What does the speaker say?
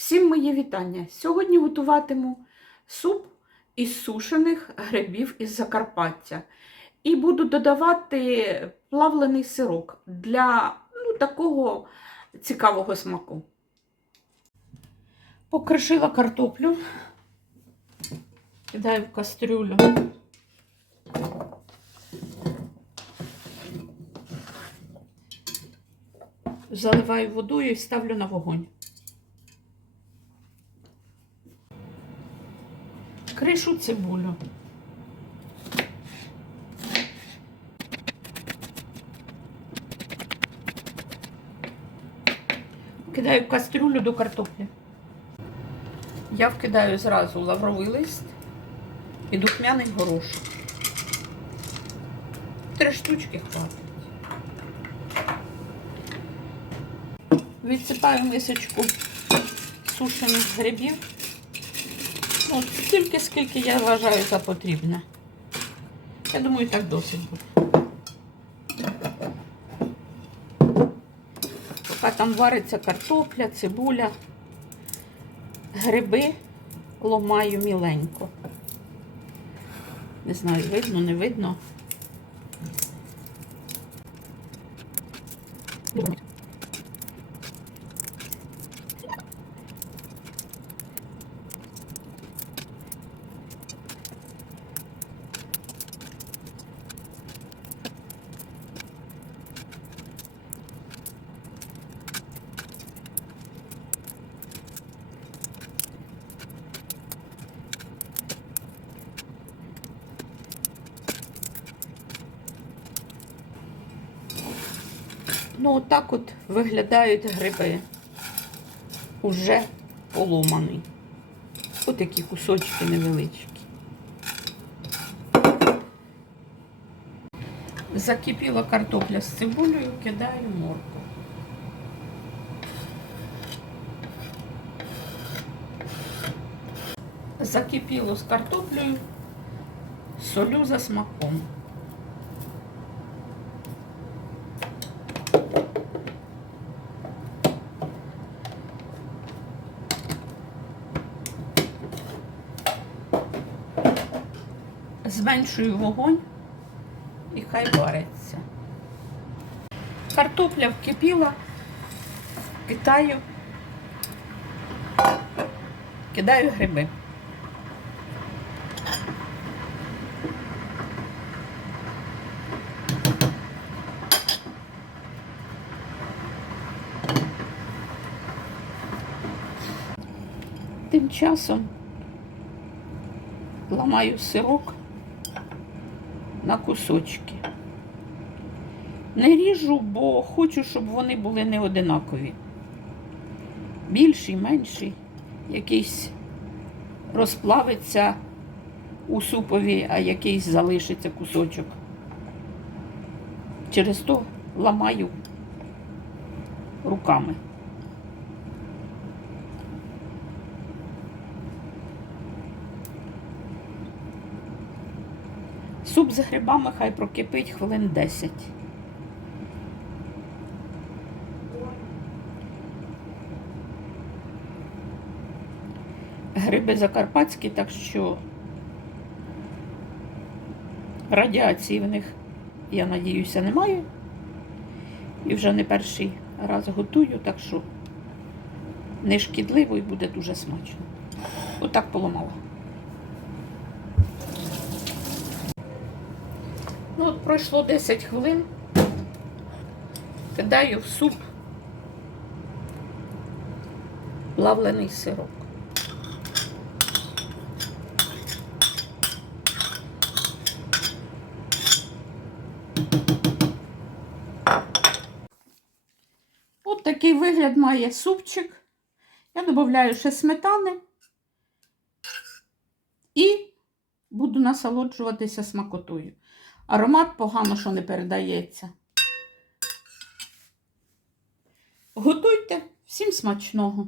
Всім мої вітання! Сьогодні готуватиму суп із сушених грибів із Закарпаття. І буду додавати плавлений сирок для ну, такого цікавого смаку. Покришила картоплю, кидаю в кастрюлю. Заливаю водою і ставлю на вогонь. Кришу цибулю. Кидаю кастрюлю до картоплі. Я вкидаю зразу лавровий лист і духмяний горошок. Три штучки хватить. Відсипаю мисочку сушених грибів. Ну, стільки, скільки я вважаю за потрібне. Я думаю, так досить буде. Поки там вариться картопля, цибуля, гриби ломаю міленько. Не знаю, видно, не видно. Ну, отак от виглядають гриби. Уже поломаний. Ось такі кусочки невеличкі. Закипіла картопля з цибулею, кидаю морку. Закипіло з картоплею, солю за смаком. Зменшую вогонь і хай вариться. Картопля вкипіла, кидаю, кидаю гриби. Тим часом ламаю сирок на кусочки. Не ріжу, бо хочу, щоб вони були не одинакові. Більший, менший, якийсь розплавиться у супові, а якийсь залишиться кусочок. Через то ламаю руками. Суп з грибами хай прокипить хвилин 10. Гриби закарпатські, так що радіації в них, я надіюся, немає. І вже не перший раз готую, так що не шкідливо і буде дуже смачно. Отак поламала. Ну, от пройшло 10 хвилин. Кидаю в суп плавлений сирок. От такий вигляд має супчик. Я додаю ще сметани і буду насолоджуватися смакотою. Аромат погано, що не передається. Готуйте всім смачного!